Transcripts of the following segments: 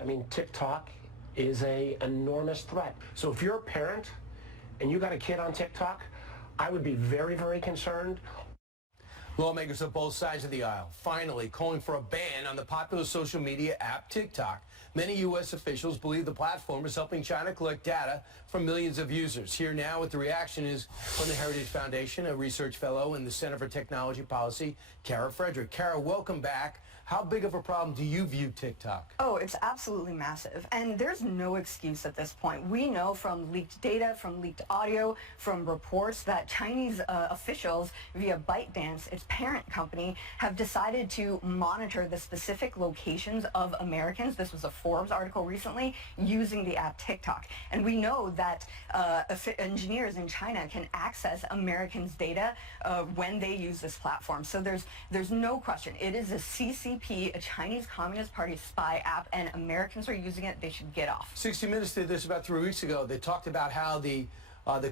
I mean, TikTok is an enormous threat. So if you're a parent and you got a kid on TikTok, I would be very, very concerned. Lawmakers of both sides of the aisle finally calling for a ban on the popular social media app TikTok. Many U.S. officials believe the platform is helping China collect data from millions of users. Here now with the reaction is from the Heritage Foundation, a research fellow in the Center for Technology Policy, Kara Frederick. Kara, welcome back. How big of a problem do you view TikTok? Oh, it's absolutely massive. And there's no excuse at this point. We know from leaked data, from leaked audio, from reports that Chinese officials via ByteDance, its parent company, have decided to monitor the specific locations of Americans. This was a Forbes article recently using the app TikTok. And we know that engineers in China can access Americans' data when they use this platform. So there's no question. It is a CCP, a Chinese Communist Party spy app, and Americans are using it. They should get off. 60 Minutes did this about 3 weeks ago. They talked about how the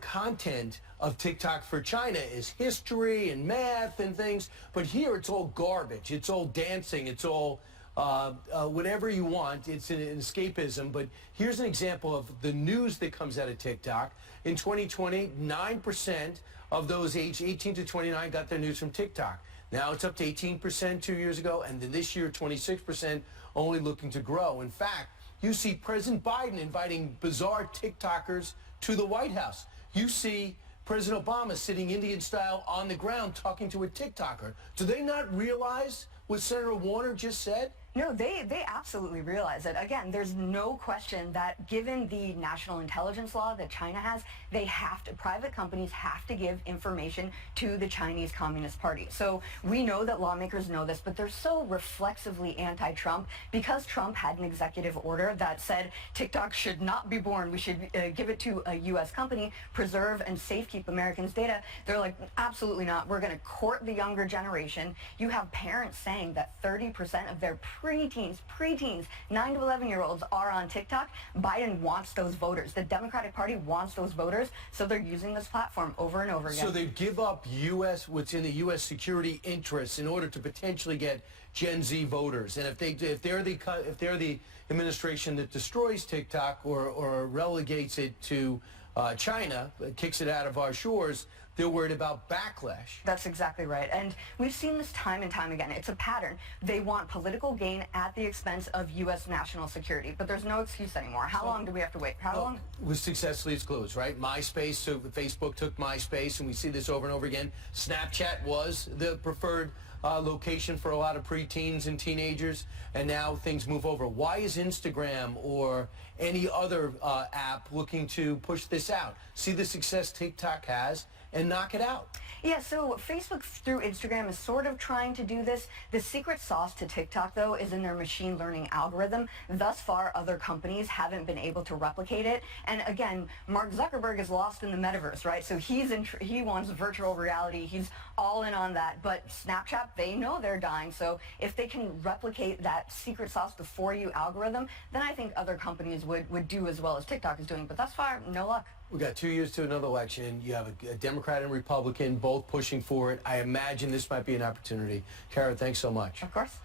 content of TikTok for China is history and math and things, but here it's all garbage. It's all dancing. It's all whatever you want. It's an escapism. But here's an example of the news that comes out of TikTok. In 2020, 9% of those aged 18 to 29 got their news from TikTok. Now it's up to 18% 2 years ago, and then this year 26%, only looking to grow. In fact, you see President Biden inviting bizarre TikTokers to the White House. You see President Obama sitting Indian style on the ground talking to a TikToker. Do they not realize what Senator Warner just said? No, they absolutely realize it. Again, there's no question that given the national intelligence law that China has, private companies have to give information to the Chinese Communist Party. So we know that lawmakers know this, but they're so reflexively anti-Trump because Trump had an executive order that said TikTok should not be born. We should give it to a U.S. company, preserve and safekeep Americans' data. They're like, absolutely not. We're going to court the younger generation. You have parents saying that 30% of their preteens, 9 to 11-year-olds are on TikTok. Biden wants those voters. The Democratic Party wants those voters, so they're using this platform over and over again. So they give up what's in the U.S. security interests in order to potentially get Gen Z voters. And if they're the administration that destroys TikTok or relegates it to China, kicks it out of our shores, they're worried about backlash. That's exactly right. And we've seen this time and time again. It's a pattern. They want political gain at the expense of U.S. national security. But there's no excuse anymore. How long do we have to wait? How long? It was successfully disclosed, right? MySpace, so Facebook took MySpace, and we see this over and over again. Snapchat was the preferred location for a lot of preteens and teenagers, and now things move over. Why is Instagram or any other app looking to push this out? See the success TikTok has and knock it out. Yeah, so Facebook through Instagram is sort of trying to do this. The secret sauce to TikTok, though, is in their machine learning algorithm. Thus far, other companies haven't been able to replicate it. And again, Mark Zuckerberg is lost in the metaverse, right? So he wants virtual reality. He's all in on that. But Snapchat, they know they're dying. So if they can replicate that secret sauce, the For You algorithm, then I think other companies would do as well as TikTok is doing. But thus far, no luck. We've got 2 years to another election. You have a Democrat and Republican both pushing for it. I imagine this might be an opportunity. Kara, thanks so much. Of course.